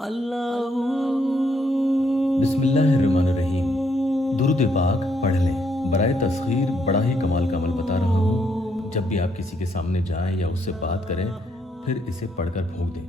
اللہ बिस्मिल्लाहिर्रहमानिर्रहीम। दुरूद पाक पढ़ लें। बराए तस्खीर बड़ा ही कमाल का अमल बता रहा हूँ। जब भी आप किसी के सामने जाएं या उससे बात करें, फिर इसे पढ़कर फूंक दें।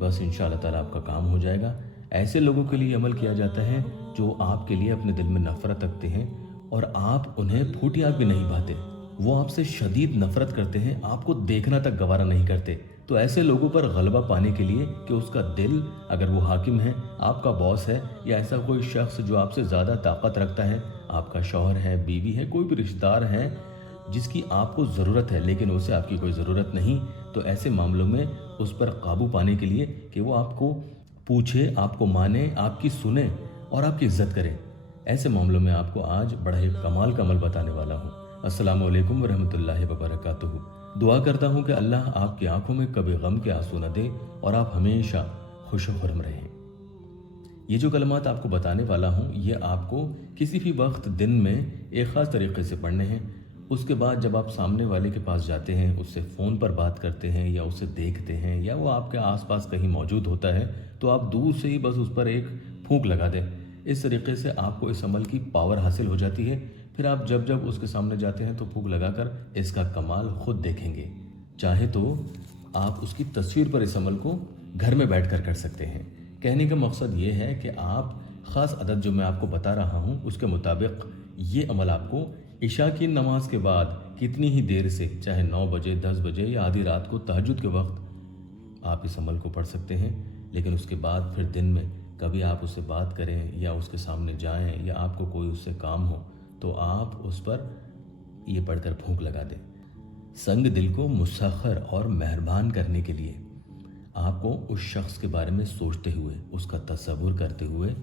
बस इंशाअल्लाह ताला आपका काम हो जाएगा। ऐसे लोगों के लिए अमल किया जाता है जो आपके लिए अपने दिल में नफरत रखते हैं और आप उन्हें फूटी आग भी नहीं भाते। वो आपसे शदीद नफरत करते हैं, आपको देखना तक गवारा नहीं करते। तो ऐसे लोगों पर गलबा पाने के लिए कि उसका दिल, अगर वो हाकिम है, आपका बॉस है, या ऐसा कोई शख्स जो आपसे ज़्यादा ताकत रखता है, आपका शौहर है, बीवी है, कोई भी रिश्तेदार है जिसकी आपको ज़रूरत है लेकिन उसे आपकी कोई ज़रूरत नहीं, तो ऐसे मामलों में उस पर काबू पाने के लिए कि वो आपको पूछे, आपको माने, आपकी सुने और आपकी इज्जत करे, ऐसे मामलों में आपको आज बड़ा ही कमाल का अमल बताने वाला हूँ। अस्सलामु अलैकुम वरहमतुल्लाहि वबरकातुहू। दुआ करता हूँ कि अल्लाह आपकी आंखों में कभी गम के आंसू न दे और आप हमेशा खुश खुर्रम रहें। ये जो कलमात आपको बताने वाला हूँ, ये आपको किसी भी वक्त दिन में एक ख़ास तरीके से पढ़ने हैं। उसके बाद जब आप सामने वाले के पास जाते हैं, उससे फ़ोन पर बात करते हैं या उसे देखते हैं या वो आपके आसपास कहीं मौजूद होता है, तो आप दूर से ही बस उस पर एक फूंक लगा दें। इस तरीके से आपको इस अमल की पावर हासिल हो जाती है। फिर आप जब जब उसके सामने जाते हैं तो फूंक लगाकर इसका कमाल खुद देखेंगे। चाहे तो आप उसकी तस्वीर पर इस अमल को घर में बैठकर कर सकते हैं। कहने का मकसद ये है कि आप ख़ास अदद जो मैं आपको बता रहा हूँ उसके मुताबिक ये अमल आपको इशा की नमाज के बाद कितनी ही देर से, चाहे 9 बजे, 10 बजे या आधी रात को तहज्जुद के वक्त आप इस अमल को पढ़ सकते हैं। लेकिन उसके बाद फिर दिन में कभी आप उससे बात करें या उसके सामने जाएं या आपको कोई उससे काम हो, तो आप उस पर ये पढ़कर फूंक लगा दें। संग दिल को मुसख्खर और मेहरबान करने के लिए आपको उस शख्स के बारे में सोचते हुए, उसका तसव्वुर करते हुए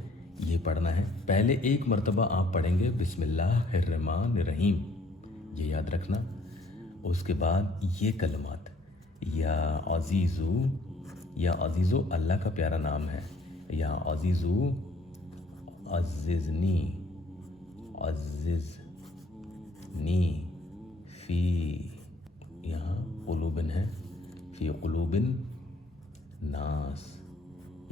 ये पढ़ना है। पहले एक मर्तबा आप पढ़ेंगे बिस्मिल्लाहिर्रहमानिर्रहीम, ये याद रखना। उसके बाद ये कलमात, या अजीज़ो अल्लाह का प्यारा नाम है, या अजीज़ो अज़िज़नी फ़ी, यहाँ क़ुलूबिन है, फ़ी क़ुलूबिन नास,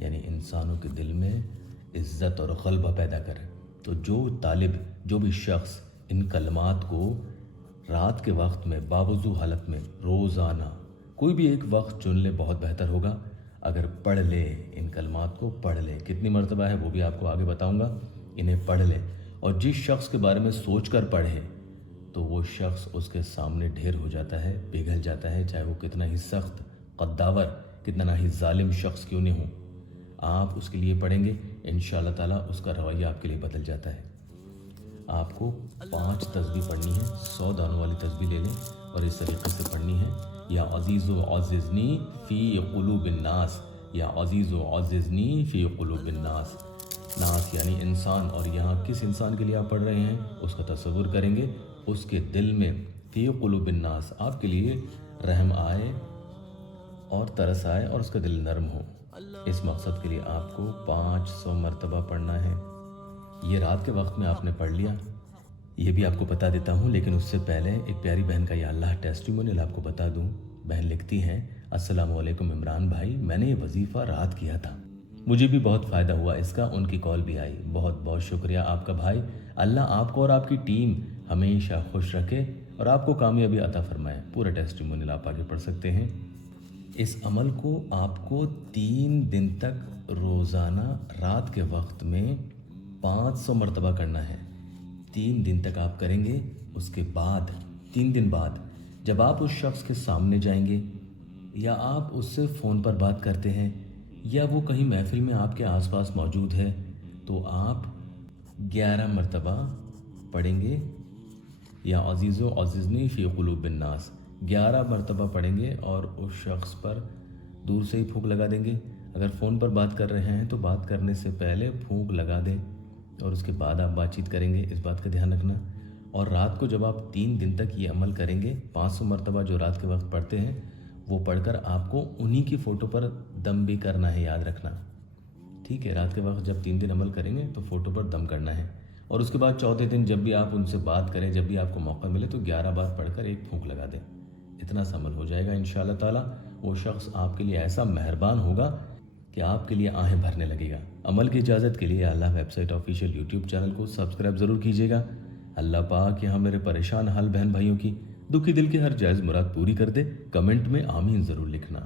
यानी इंसानों के दिल में इज़्ज़त और ग़लबा पैदा करे। तो जो तालिब, जो भी शख्स इन कलमात को रात के वक्त में बावज़ू हालत में रोज़ाना कोई भी एक वक्त चुन ले, बहुत बेहतर होगा। अगर पढ़ ले, इन कलमात को पढ़ ले, कितनी मरतबा है वो भी आपको आगे बताऊंगा, इन्हें पढ़ ले और जिस शख्स के बारे में सोच कर पढ़े तो वो शख्स उसके सामने ढेर हो जाता है, पिघल जाता है, चाहे वो कितना ही सख्त, कद्दावर, कितना ही जालिम शख्स क्यों नहीं हो। आप उसके लिए पढ़ेंगे, इंशाअल्लाह ताला उसका रवैया आपके लिए बदल जाता है। आपको 5 तस्बीह पढ़नी है, 100 दानों वाली तस्बीह ले लें और इस तरीके से पढ़नी है, या अजीज़ो अज़िज़नी फ़ी क़ुलूबिन नास, या अजीज़ो अज़िज़नी फ़ी क़ुलूबिन नास। नास यानी इंसान, और यहाँ किस इंसान के लिए आप पढ़ रहे हैं उसका तसव्वुर करेंगे। उसके दिल में फ़ी क़ुलूबिन नास, आपके लिए रहम आए और तरस आए और उसका दिल नरम हो। इस मकसद के लिए आपको 500 मरतबा पढ़ना है। ये रात के वक्त में आपने पढ़ लिया, ये भी आपको बता देता हूँ, लेकिन उससे पहले एक प्यारी बहन का या अल्लाह टेस्टिमोनियल आपको बता दूँ। बहन लिखती हैं, अस्सलामु अलैकुम इमरान भाई, मैंने ये वजीफ़ा रात किया था, मुझे भी बहुत फ़ायदा हुआ इसका, उनकी कॉल भी आई। बहुत बहुत शुक्रिया आपका भाई। अल्लाह आपको और आपकी टीम हमेशा खुश रखे और आपको कामयाबी अता फरमाए। पूरा टेस्टिमोनियल आप आगे पढ़ सकते हैं। इस अमल को आपको 3 दिन तक रोज़ाना रात के वक्त में 500 मरतबा करना है। 3 दिन तक आप करेंगे। उसके बाद 3 दिन बाद जब आप उस शख्स के सामने जाएंगे या आप उससे फ़ोन पर बात करते हैं या वो कहीं महफिल में आपके आसपास मौजूद है, तो आप 11 मरतबा पढ़ेंगे, या अजीज़ो अज़िज़नी फ़ी क़ुलूबिन नास, 11 मरतबा पढ़ेंगे और उस शख्स पर दूर से ही फूंक लगा देंगे। अगर फ़ोन पर बात कर रहे हैं तो बात करने से पहले फूंक लगा दें और उसके बाद आप बातचीत करेंगे, इस बात का ध्यान रखना। और रात को जब आप 3 दिन तक ये अमल करेंगे, 500 मरतबा जो रात के वक्त पढ़ते हैं वो पढ़कर आपको उन्हीं की फ़ोटो पर दम भी करना है, याद रखना, ठीक है। रात के वक्त जब 3 दिन अमल करेंगे तो फ़ोटो पर दम करना है और उसके बाद चौथे दिन जब भी आप उनसे बात करें, जब भी आपको मौका मिले, तो 11 बार पढ़कर एक फूंक लगा दें। इतना सा अमल हो जाएगा इंशाअल्लाह ताला। वो शख्स आपके लिए ऐसा मेहरबान होगा کہ آپ کے لیے آہیں بھرنے لگے گا۔ عمل کی اجازت کے لیے اللہ website official YouTube channel کو سبسکرائب ضرور کیجیے گا۔ اللہ پاک یہاں میرے پریشان حال بہن بھائیوں کی دکھی دل کی ہر جائز مراد پوری کر دے۔ کمنٹ میں آمین ضرور لکھنا۔